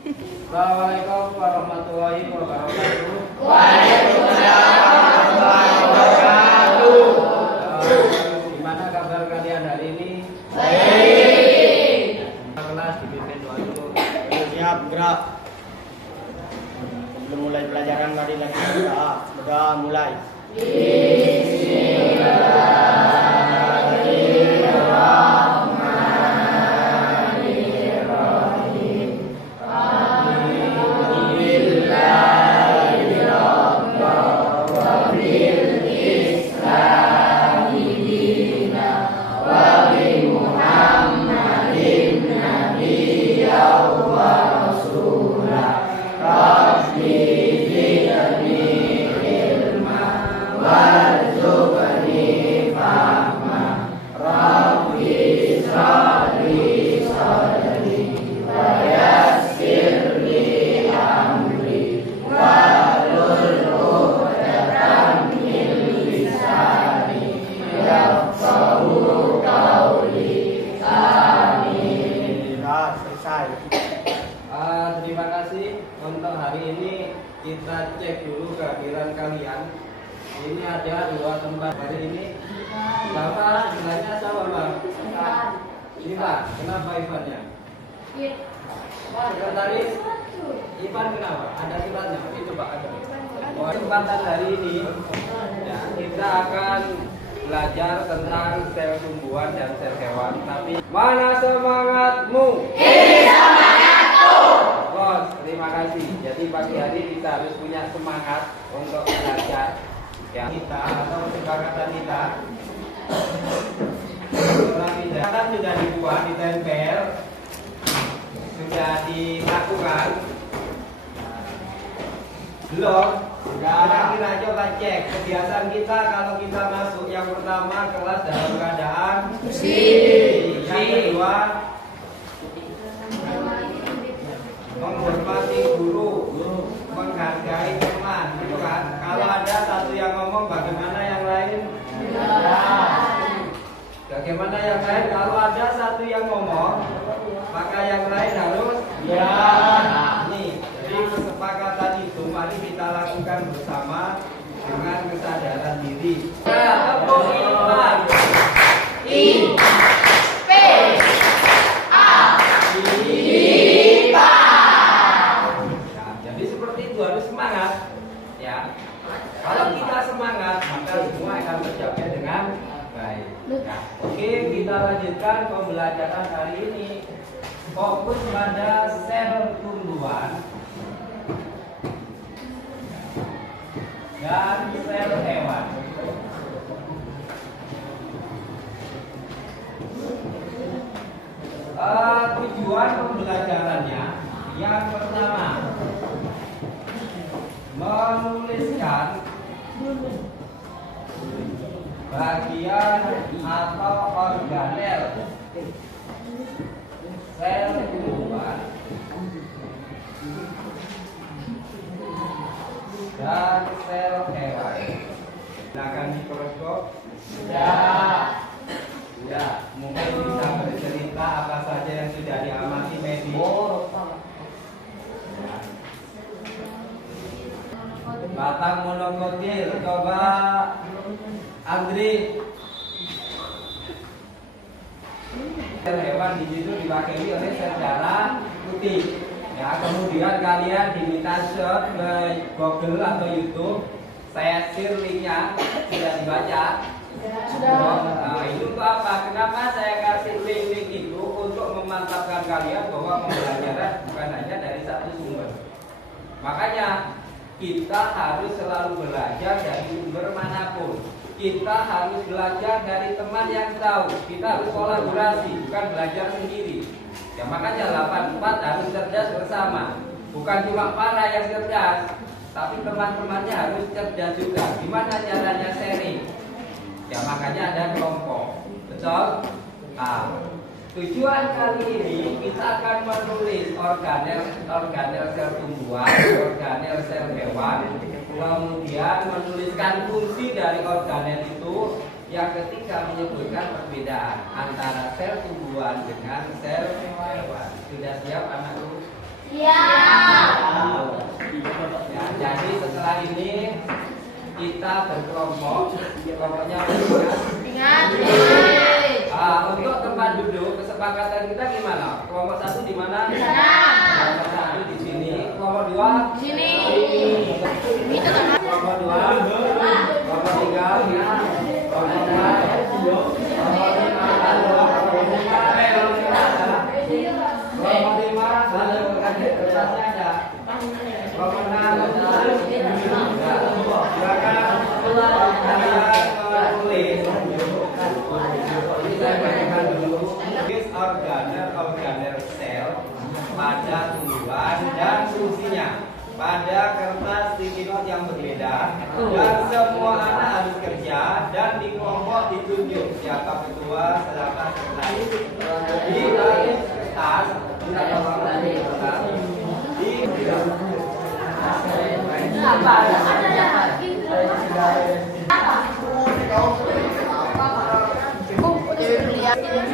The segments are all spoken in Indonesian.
Assalamualaikum warahmatullahi wabarakatuh. Waalaikumsalam warahmatullahi wabarakatuh. Gimana kabar kalian hari ini? Baik. Kelas dipimpin doa dulu. Siap, gerak. Sebelum mulai pelajaran, mari lagi berdoa. Berdoa mulai. Terima kasih. Untuk hari ini kita cek dulu kehadiran kalian. Ini ada 2 tempat hari ini. Bapak nilainya sama Bang? Ivan. Kenapa Ivannya? Sekretaris Ivan kenapa? Ada suratnya? Oke, coba ada. Kesempatan hari ini ya, kita akan belajar tentang sel tumbuhan dan sel hewan. Tapi mana semangatmu? Bos, terima kasih. Jadi pagi hari kita harus punya semangat untuk belajar. Ya, kita atau kesepakatan kita. Kesepakatan sudah dibuat, ditempel, sudah dilakukan. Belum? Kira-kira coba cek kebiasaan kita kalau kita masuk yang pertama kelas dalam keadaan bersih. Yang kedua menghormati guru, menghargai teman, gitu kan? Kalau ada satu yang ngomong, bagaimana yang lain? Ya. Bagaimana yang lain? Kalau ada satu yang ngomong, maka yang lain harus ya. Nah, nih, jadi kesepakatan itu mari kita lakukan bersama dengan kesadaran diri. Tepuk tangan. Kalau kita semangat, maka semua akan tercapai dengan baik. Nah, oke, kita lanjutkan pembelajaran hari ini. Fokus pada sel tumbuhan dan sel hewan. Tujuan pembelajarannya yang pertama, menuliskan bagian atau organel sel tumbuhan dan sel hewan. Gunakan mikroskop. Ya, mungkin bisa bercerita apa saja yang sudah diamati medis. Batang monokotil, coba Andri. Sel hewan di situ diwakili oleh sel darah putih. Ya, kemudian kalian diminta search ke Google atau YouTube. Saya share linknya, sudah dibaca. Sudah. Nah, itu untuk apa? Kenapa saya kasih link itu? Untuk memantapkan kalian bahwa pembelajaran bukan hanya dari satu sumber. Makanya kita harus selalu belajar dari sumber manapun. Kita harus belajar dari teman yang tahu. Kita harus kolaborasi, bukan belajar sendiri. Ya, makanya 84 harus cerdas bersama. Bukan cuma para yang cerdas, tapi teman-temannya harus cerdas juga. Gimana caranya sharing? Ya, makanya ada kelompok. Betul? Nah, tujuan kali ini kita akan menulis organel sel tumbuhan, organel sel hewan, kemudian menuliskan fungsi dari organel itu. Yang ketiga menyebutkan perbedaan antara sel tumbuhan dengan sel hewan. Sudah siap anakku? Siap. berkelompok. Kelompoknya Ingat. untuk tempat duduk kesepakatan kita gimana? Kelompok 1 di mana? Di sana. Kelompok 1 di sini. Kelompok 2 Di sini. Itu kan. Kelompok 2, kelompok 3, kelompok 4, kelompok 5, lalu kertasnya ada. Kelompok 6, silakan kalian menulis. Ini saya bacakan dulu. Organer sel pada tumbuhan dan fungsinya pada kertas sticky note yang berbeda, dan semua anak harus kerja dan di kelompok ditunjuk siapa ketua sedangkan sekretaris. Di kertas kita tolong di kertas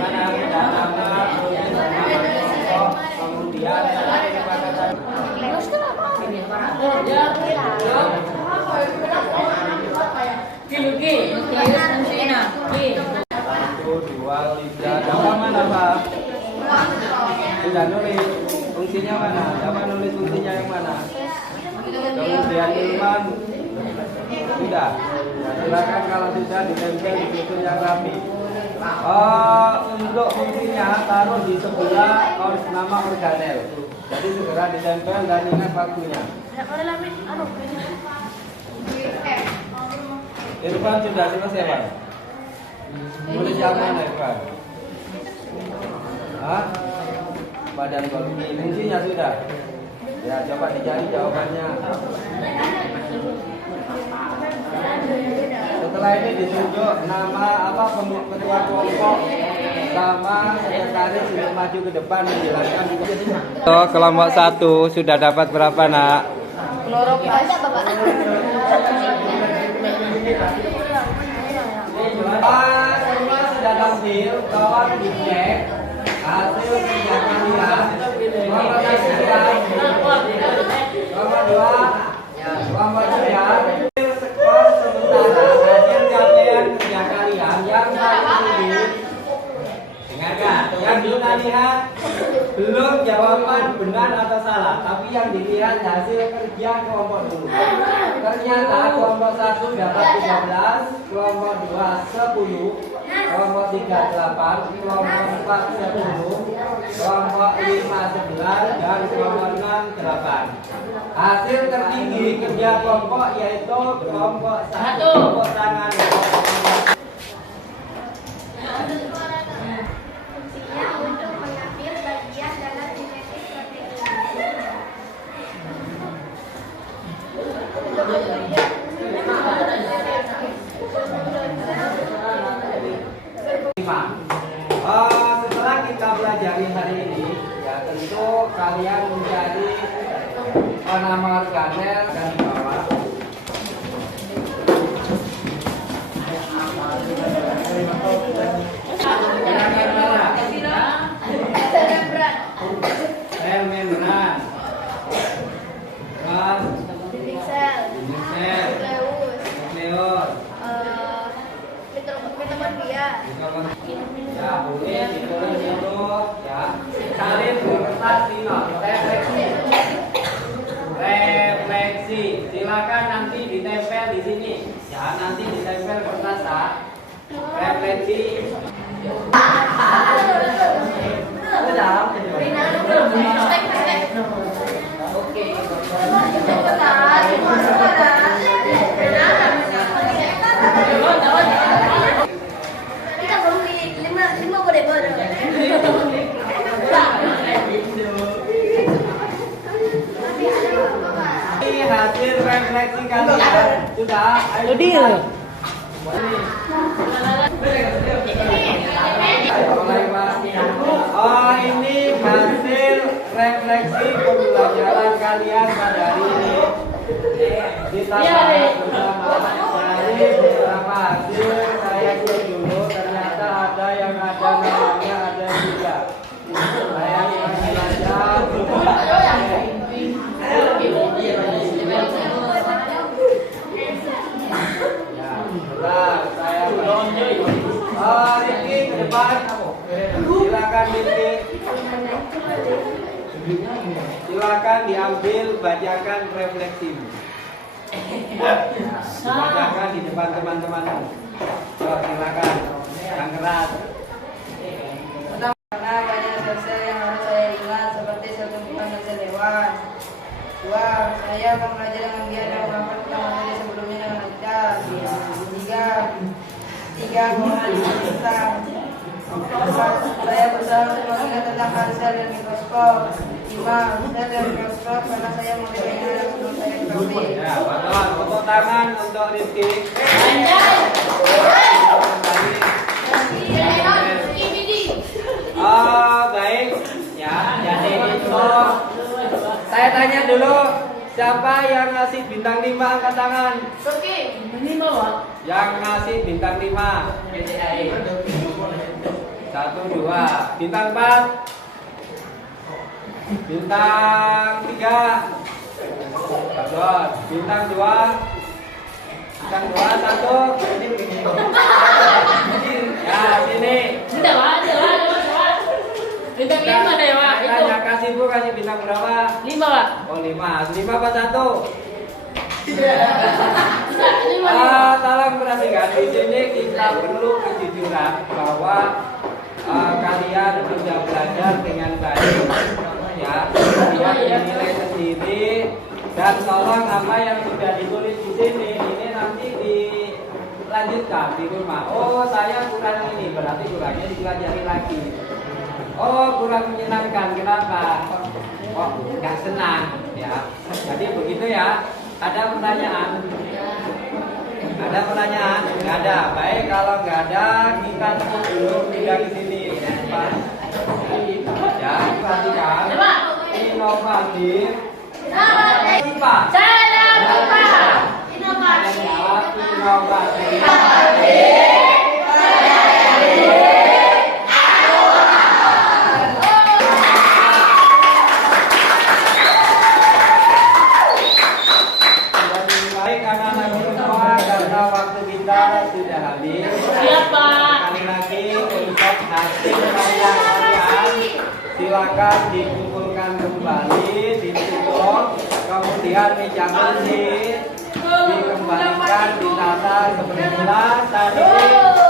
mana ada nama, kemudian satu, dua, tiga. Dapat mana Pak? Sudah nulis. Fungsinya mana? Dapat nulis fungsinya yang mana? Kemudian Ilman. Sudah. Nah, silakan kalau sudah ditempel di situ yang rapi. Untuk fungsinya taruh di sebelah nama organel. Jadi segera ditempel dan ingat waktunya. Irfan sudah selesai Pak? Nulis yang mana Irfan? Hah? Badan golongan fungsinya sudah. Ya coba dicari jawabannya. Setelah ini ditunjuk nama apa ketua kelompok sama sekretaris untuk maju ke depan menjelaskan. Kelompok 1 sudah dapat berapa nak? Menurut aja Bapak. Semua sudah tampil, kawan dicek hasil kerja kalian. Kelompok 2, kelompok 3. Skor sementara hasil capaian kerja kalian yang paling tinggi. Dengarkan, yang kita lihat belum jawaban benar atau salah, tapi yang dilihat hasil kerja kelompok dulu. Ternyata kelompok 1 dapat 13, kelompok 2 10, kelompok 3 8, kelompok 4 10, kelompok 5 11, dan kelompok 6 8. Hasil tertinggi kerja kelompok yaitu kelompok 1. Tepuk tangan. Untuk mengambil bagian dalam sinetis strategi. Setelah kita pelajari hari ini, ya tentu kalian mencari nama organel dan di bawah. Sel membran, Dinding sel, nukleus, nukleus, mitokondria. Ya boleh ditulis dulu ya. Salin di kertas Tino. Refleksi. Silakan nanti ditempel di sini. Ya nanti ditempel kertas A. Refleksi. Oke. Kita baru lima boleh. Ini hasil refleksi kalian sudah. Ini hasil refleksi pembelajaran kalian pada hari ini. Kita bersama dari beberapa hasil saya cek dulu, ternyata ada yang ada namanya, ada yang tidak. Saya belajar. silakan diambil, bacakan refleksimu. Bacakan di depan teman-teman. Silakan, yang keras. Karena banyak sel-sel yang harus saya ingat seperti sel tumpukan dan sel hewan. 2. Saya akan belajar dengan giat dan menghafal materi sebelumnya dengan lancar. 3. Mengenali tentang. 4. Saya berusaha untuk mengingat tentang sel dan mikroskop. 5. Sel dan mikroskop karena saya memilikinya sebelum saya di Ya, teman-teman, tepuk tangan untuk Rizky. Baik. Ya, jadi itu. Saya tanya dulu, siapa yang ngasih bintang 5 angkat tangan? Yang ngasih bintang 5. 1, 2. Bintang 4. Bintang 3. Bagus. Bintang 2. Bintang 2, 1. Ya, sini. Bintang 5 deh, Pak. Itu. Tanya kasih Bu, kasih bintang berapa? 5, Pak. Oh, 5. 5 apa 1? 5. Tolong perhatikan, di sini kita perlu kejujuran bahwa kalian sudah belajar dengan baik, ya, lihat nilai sendiri, dan tolong apa yang sudah ditulis di sini ini nanti dilanjutkan di rumah. Oh, saya kurang ini, berarti kurangnya dipelajari lagi. Oh, kurang menyenangkan, kenapa? Oh, nggak senang, ya. Jadi begitu ya. Ada pertanyaan? Ada pertanyaan? Nggak ada. Baik, kalau nggak ada, kita tunggu dulu pindah ke sini. Ya, perhatikan. Inovatif. Pak. Inovatif. Baik, anak-anak semua, karena waktu kita sudah habis. Siap, Pak. Sekali lagi untuk hasil karya kalian, silakan dikumpulkan kembali, ditutup, kemudian meja kursi dikembalikan ditata seperti tadi.